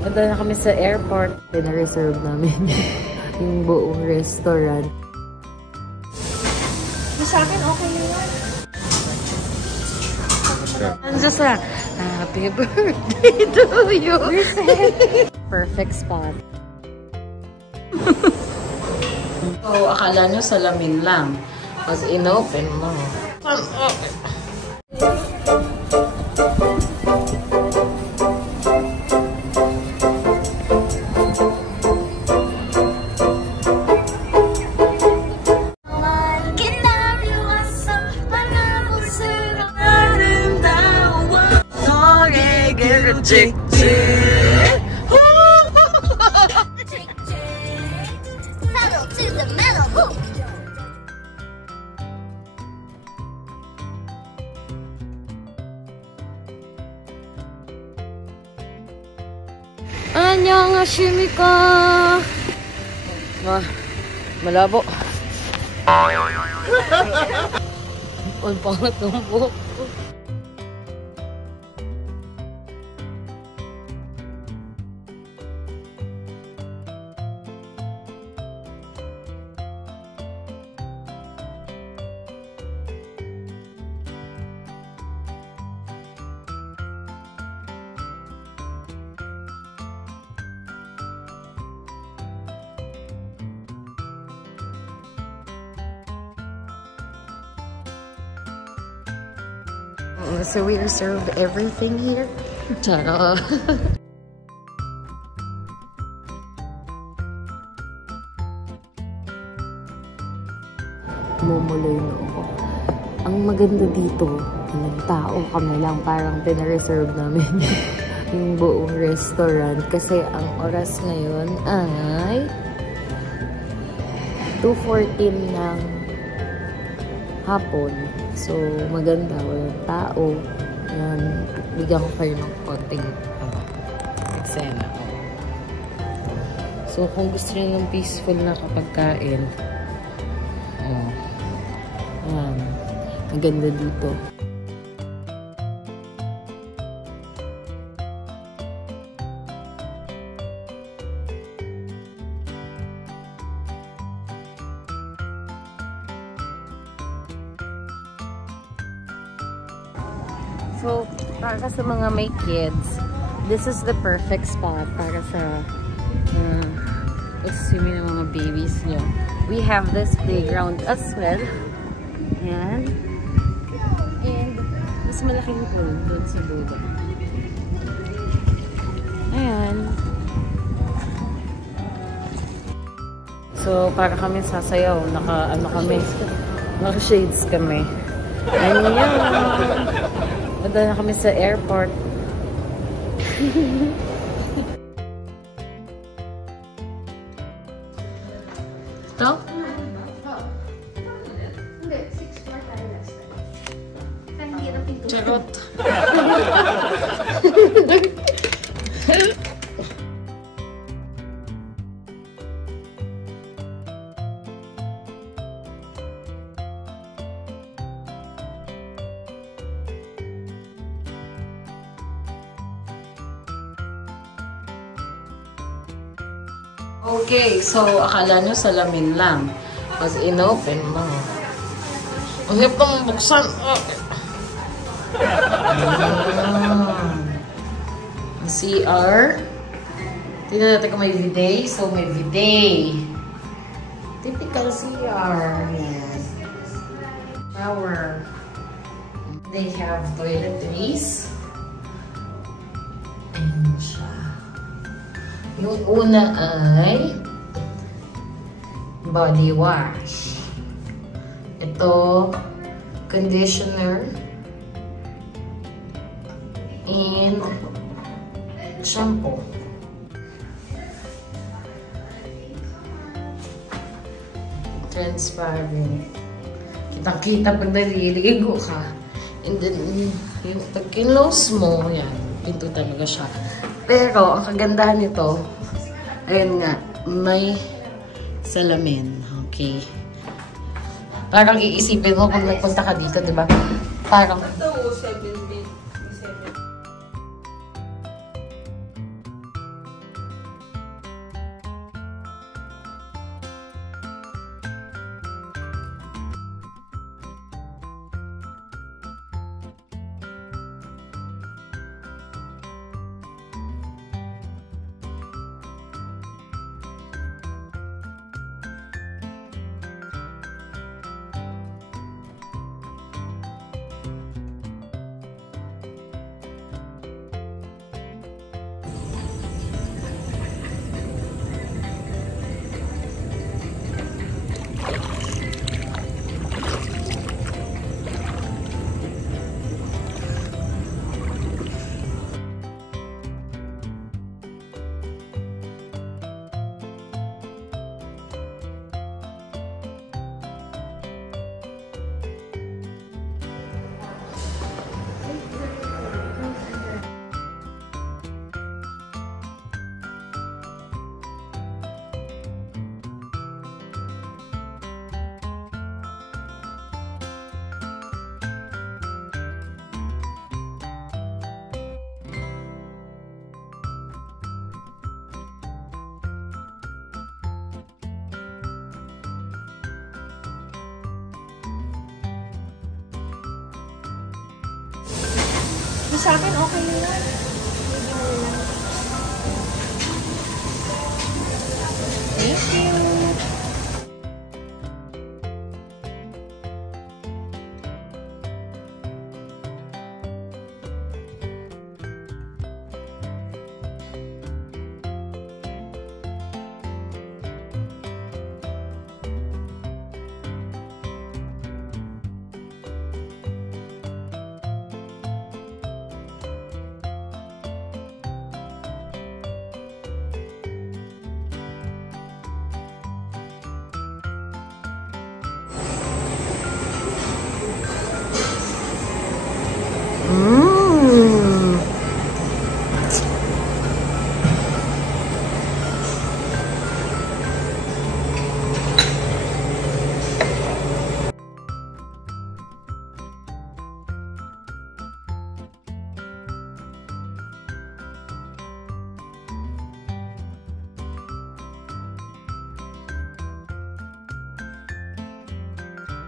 Punta na kami sa airport. Pina-reserve namin yung buong restaurant. Sa akin, okay na yun. Andiyo sa happy birthday to you. Perfect spot. So, akala nyo salamin lang. Pag inopen mo. Chick chick. Pedal to the metal. Annyeonghaseyo. Wah, malabo. Ang pangat ng buhok. So we are served everything here. Ta-da! Mumulay na ako. Ang maganda dito, tao kami lang, parang pina-reserve namin yung buong restaurant kasi ang oras ngayon ay 2:14 ng hapon. So, maganda. Walang tao. Yan. Bigyan ko kayo ng konting eksena. So, kung gusto nyo ng peaceful na kapagkain, yan. Ang ganda dito. So, para sa mga may kids, this is the perfect spot para sa swimming ng mga babies nyo. We have this playground as well. Ayan. And, mas malaking pool doon sa dulo. Ayan. So, para kami sasayaw. Naka-shades kami. Ayan. Punta na kami sa airport. Ito? Hindi, 6 more tayo last time. Hindi na pinto. Charot. Okay, so akala nyo salamin lang. Pag inopen mo. Ang hirap naman buksan. Ang CR. Tingnan natin kung may bidet. So, may bidet. Typical CR. Yan. Shower. They have toiletries. Ayan siya. Yung una ay body wash. Ito, conditioner and shampoo. Transparent. Kitang-kita pag naliligo ka. And then, yung pag-close mo, yan, pinto talaga siya. Pero, ang kagandahan nito, ayun nga, may salamin. Okay. Parang iisipin mo pag nagpunta ka dito, diba? Parang... Sa akin, okay na yan. Thank you.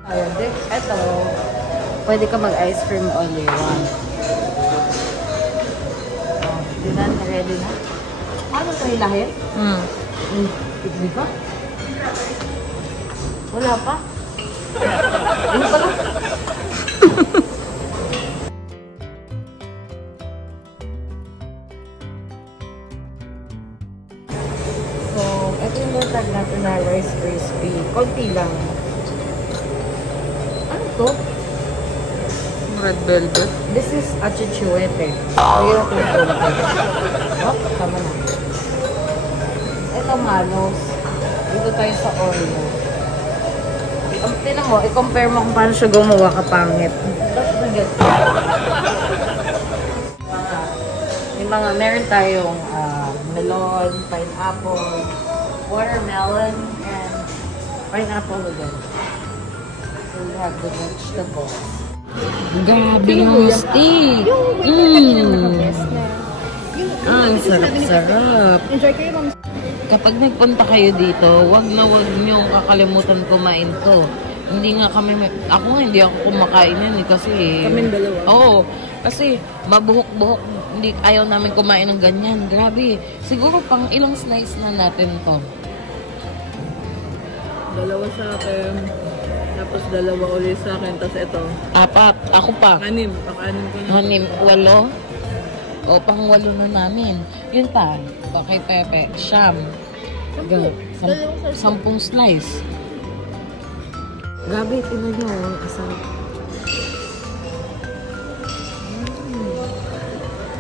Ayan, ito, pwede ka mag-ice cream all you want. Oh, di na, ready na. Ano ito hilahin? Hindi pa? Wala pa? Ano pala? So, ito yung latag natin na Rice Krispie. Konti lang. Ito? Red velvet. This is achichuete. Ayun natin ito. Oh, tama na. Ito malos. Dito tayo sa Oreo. Tinan mo, i-compare mo kung paano siya gumawa kapangit. Tapos nag-get. Meron tayong melon, pineapple, watermelon, and pineapple again. We have the vegetables. Gabi ng steak! Ang sarap-sarap. Enjoy kayo, ma'am. Kapag nagpunta kayo dito, wag niyo kakalimutan kumain to. Hindi nga kami, ako nga hindi ako kumakain yan kasi... Kaming dalawa. Oo, kasi mabuhok-buhok, hindi, ayaw namin kumain ng ganyan. Grabe, siguro pang ilang slice na natin to. Dalawa sa akin. Tapos dalawa ulit sa akin. Tapos ito. 4, ako pa. 6. Pang-anim ko na. 8. O, pang-8 na namin. Yun pa. O, kay Pepe. Siyam. 10 slice. Grabe, tinan nyo. Ang sarap.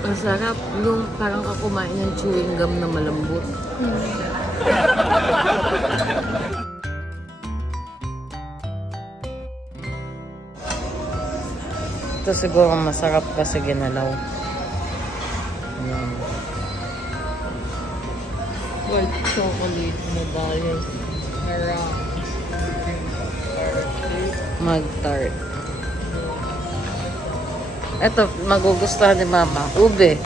Ang sarap. Yung parang kakumain ng chewing gum na malambot. Ito siguro masarap kasi ginalaw. White chocolate medallion. Mag-tart. Ito, magugustuhan ni Mama. Ube.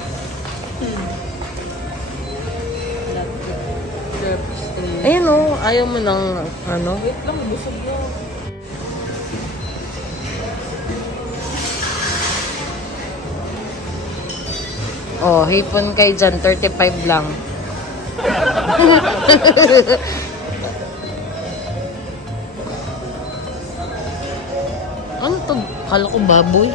Ayun o, ayaw mo ng ano? Wait lang, busog mo. Oh, hipon kay dyan, 35 lang. Ano to? Kala ko baboy.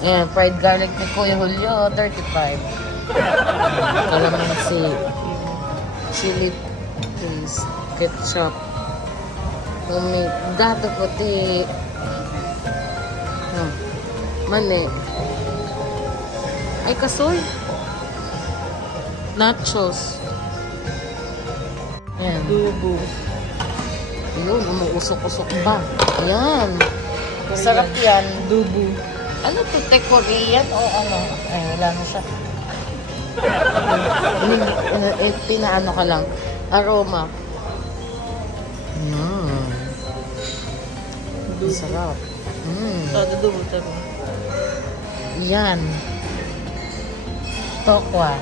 Ayan, fried garlic ni Kuya Julio, 35. Kalamansi. Chili paste. Ketchup. Dato puti. Mani. Ay, kasoy. Nachos. Ayan. Dubo. Yun, umuusok-usok ba? Ayan. Sarap yan. Dubo. Ano to? Korean o ano? Ay, wala na siya. Pinaano ka lang. Aroma. Sarap. Dubo, taro. Yan. Tokwa.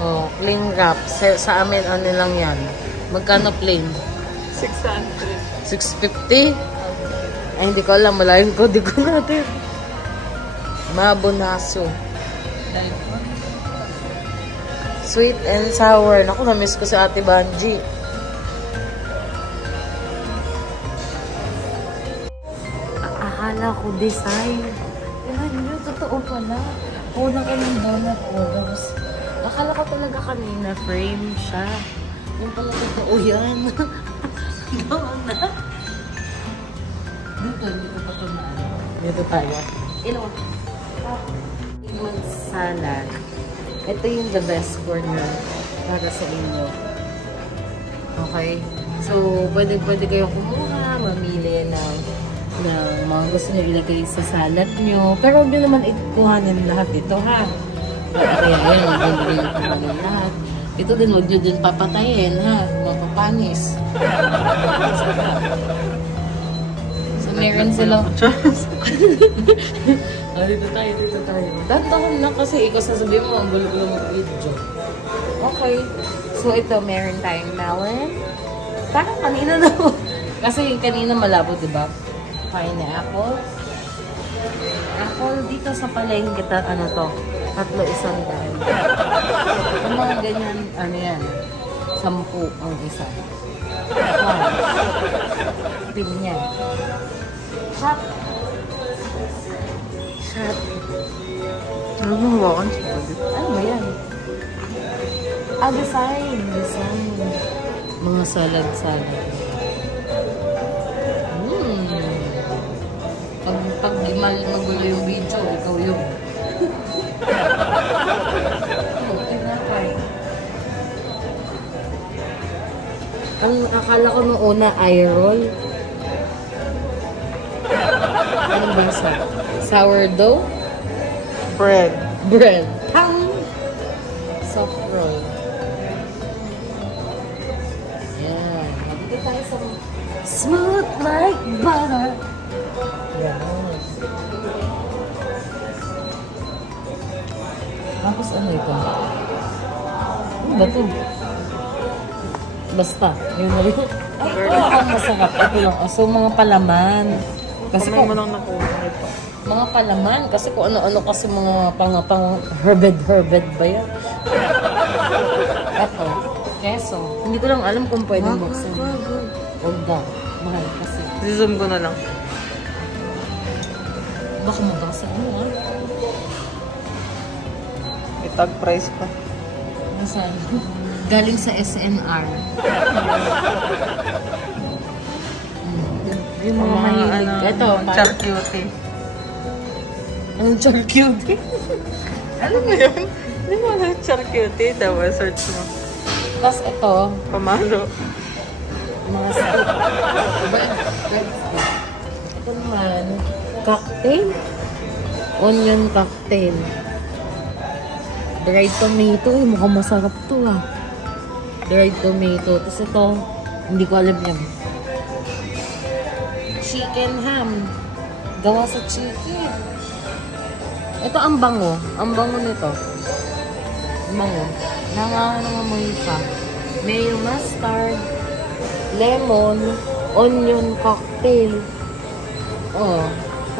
Oh, plain wrap. Sa amin, ano lang yan. Magkano plain? 600. 650? Ay, hindi ko alam. Malaking ko. Di ko natin. Mabonaso. Sweet and sour. Naku, na-miss ko si Ate Banji. Akala ko design. Pero hindi, totoo pala. Kulang ka ng donut orders. Akala ko talaga kanina frame siya. Yung pala totoo yan. Gawang na. Dito, hindi ko pa ito na. Dito tayo. Ilo. Lemon salad. Ito yung the best corner para sa inyo. Okay? So, pwede kayo kumuha, mamili ng mga gusto nyo ilagay sa salad nyo. Pero huwag nyo naman ikuhanin lahat ito, ha? Kaya yan, huwag nyo ikuhanin lahat. Ito din, huwag nyo din papatayin, ha? Mapapanis. So, meron silang... dito tayo. Dantahan lang kasi ikaw sasabihin mo, ang gulo-gulo mo video. Okay. So, ito, meron tayong melon. Parang kanina na. Kasi yung kanina malabo, diba? Pineapple. Apple dito sa palengke, ano to? 3 Yung mga ganyan, ano yan? 10 ang isa. Pinya. Shot. Ano mo hawakan siya? Ano ba yan? Design. Mga salad. Pag magulo yung video, ikaw yun. Ang akala ko nung una, eye roll. Anong basa? Sourdough? Bread. Soft roll. Yan. Dito tayo sa smooth like butter. Yan. Tapos ano ito? Ano ba ito? Basta. Yun na rin. Ito ang masarap. Ito lang. So, mga palaman. Kasi Kamay mo lang nakuha ito. Mga palaman. Kasi kung ano-ano kasi mga pang herbed ba yan? Ito. Keso. Hindi ko lang alam kung pwede buksan. Huwag daw. Mahal kasi. Zoom ko na lang. Baka mabasag mo, ha? May tag price pa. Nasaan? Galing sa SNR. Yung mga mahilig. Ito. Charcuterie. Anong charcuterie? Ano mo yun? Hindi mo alam charcuterie. Dawa, search mo. Tapos ito. Pamalo. Mga stick. Ito naman. Cocktail. Onion cocktail. Dried tomato. Mukhang masarap to, ha. Dried tomato. Tapos ito. Hindi ko alam yan. Chicken ham. Gawa sa chicken. Ito ang bango. Ang bango nito. Ang bango. Nangangamoy pa. May mustard, lemon, onion cocktail. Oh.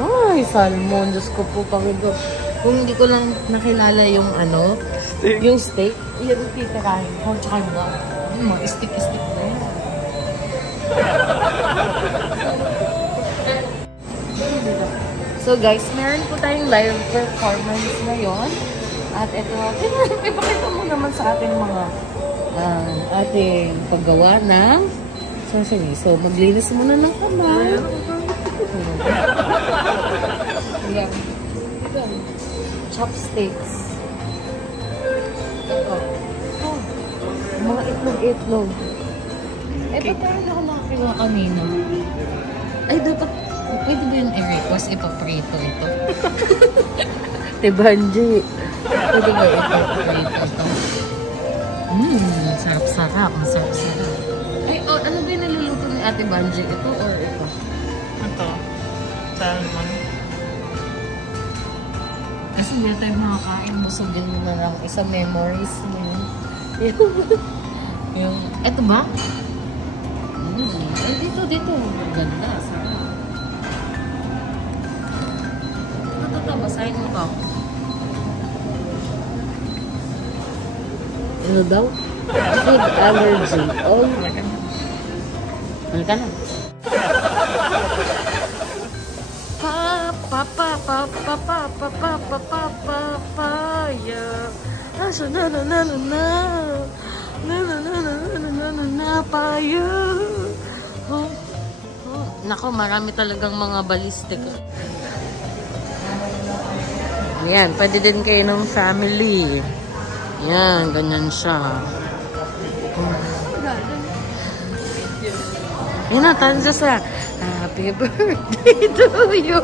Ay, salmon. Diyos ko po, Panginoon. Kung hindi ko lang nakilala yung ano, Steak. yung steak, yan yung titirahin ko. Tsaka ba? Mga stick-stick na yan. So guys, meron po tayong live performance ngayon. At ito, ipakita mo naman sa ating mga ating paggawa ng sashimi. So, maglinis muna ng kamay. Yan. Chopsticks. Ito. Oh, mga itlog-itlog. Ito parang ako nakakita kanina. Ay, dapat pwede ba yung i-request ipaprito ito? Tebanji. Pwede ba ipaprito ito? Sarap-sarap. Masarap-sarap. Ay, oh, ano ba yung naluluto ni Ate Banji? Ito or ito? Ito. Salmon. Kasi hindi tayo makakain. Busogin mo na lang. Isang memories mo. Yung, eto ba? Eh, dito. Ganda, sarap. Ito, basahin mo to. Ano daw? Food allergy. Oh, Halika na. Papaya. Asa na paya. Nako, marami talagang mga balistik. Yan, pwede din kayo ng family. Yan, ganyan siya. Yan na, tansa sa happy birthday to you.